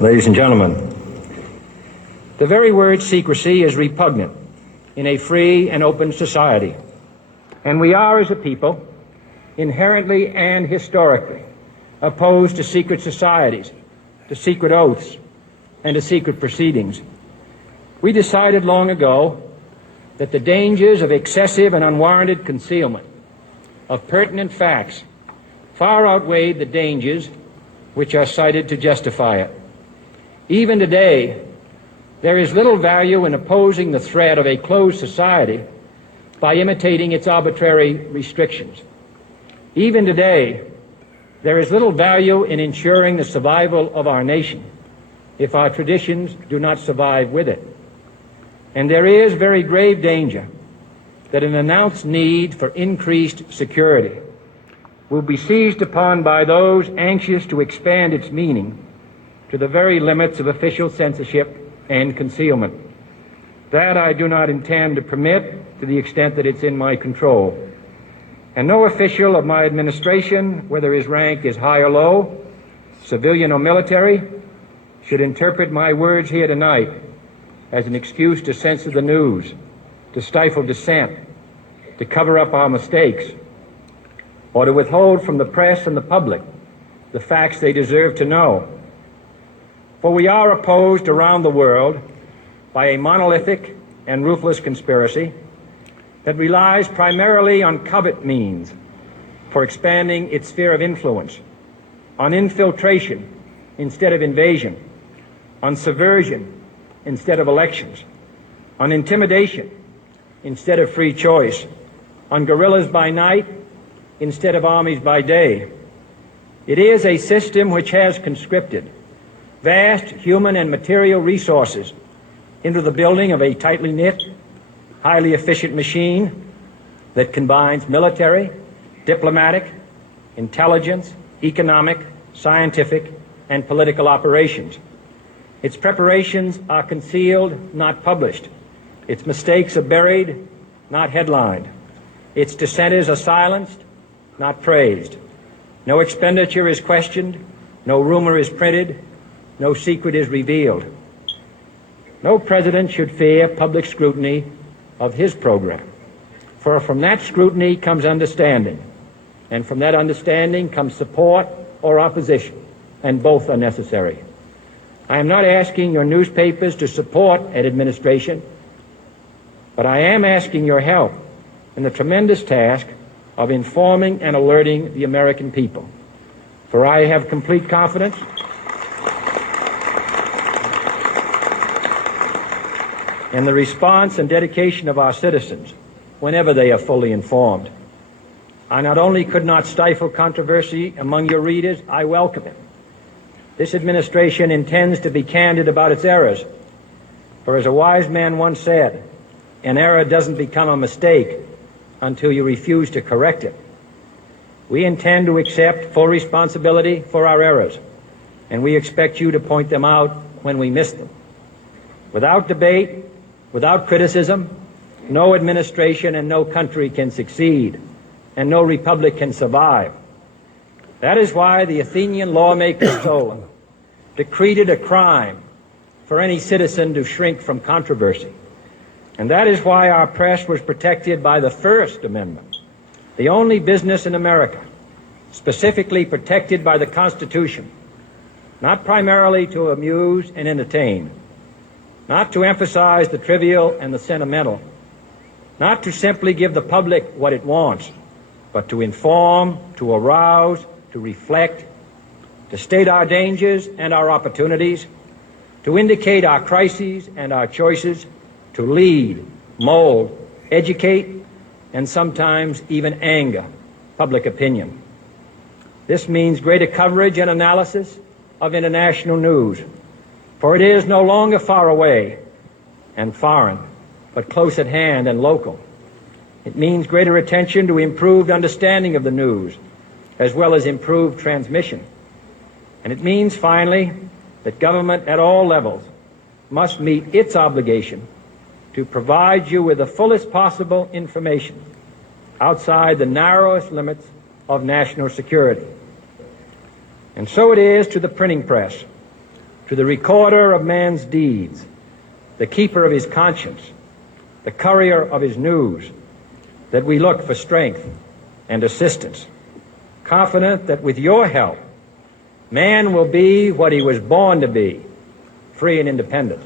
Ladies and gentlemen, the very word secrecy is repugnant in a free and open society, and we are, as a people, inherently and historically opposed to secret societies, to secret oaths, and to secret proceedings. We decided long ago that the dangers of excessive and unwarranted concealment of pertinent facts far outweighed the dangers which are cited to justify it. Even today, there is little value in opposing the threat of a closed society by imitating its arbitrary restrictions. Even today, there is little value in ensuring the survival of our nation if our traditions do not survive with it. And there is very grave danger that an announced need for increased security will be seized upon by those anxious to expand its meaning to the very limits of official censorship and concealment. That I do not intend to permit to the extent that it's in my control. And no official of my administration, whether his rank is high or low, civilian or military, should interpret my words here tonight as an excuse to censor the news, to stifle dissent, to cover up our mistakes, or to withhold from the press and the public the facts they deserve to know. For we are opposed around the world by a monolithic and ruthless conspiracy that relies primarily on covert means for expanding its sphere of influence, on infiltration instead of invasion, on subversion instead of elections, on intimidation instead of free choice, on guerrillas by night instead of armies by day. It is a system which has conscripted vast human and material resources into the building of a tightly knit, highly efficient machine that combines military, diplomatic, intelligence, economic, scientific, and political operations. Its preparations are concealed, not published. Its mistakes are buried, not headlined. Its dissenters are silenced, not praised. No expenditure is questioned, no rumor is printed, no secret is revealed. No president should fear public scrutiny of his program, for from that scrutiny comes understanding, and from that understanding comes support or opposition, and both are necessary. I am not asking your newspapers to support an administration, but I am asking your help in the tremendous task of informing and alerting the American people. For I have complete confidence in the response and dedication of our citizens whenever they are fully informed. I not only could not stifle controversy among your readers, I welcome it. This administration intends to be candid about its errors. For as a wise man once said, an error doesn't become a mistake until you refuse to correct it. We intend to accept full responsibility for our errors, and we expect you to point them out when we miss them. Without debate, without criticism, no administration and no country can succeed, and no republic can survive. That is why the Athenian lawmaker Solon decreed it a crime for any citizen to shrink from controversy. And that is why our press was protected by the First Amendment, the only business in America specifically protected by the Constitution, not primarily to amuse and entertain, not to emphasize the trivial and the sentimental, not to simply give the public what it wants, but to inform, to arouse, to reflect, to state our dangers and our opportunities, to indicate our crises and our choices, to lead, mold, educate, and sometimes even anger public opinion. This means greater coverage and analysis of international news, for it is no longer far away and foreign, but close at hand and local. It means greater attention to improved understanding of the news, as well as improved transmission. And it means, finally, that government at all levels must meet its obligation to provide you with the fullest possible information outside the narrowest limits of national security. And so it is to the printing press, to the recorder of man's deeds, the keeper of his conscience, the courier of his news, that we look for strength and assistance, confident that with your help, man will be what he was born to be, free and independent.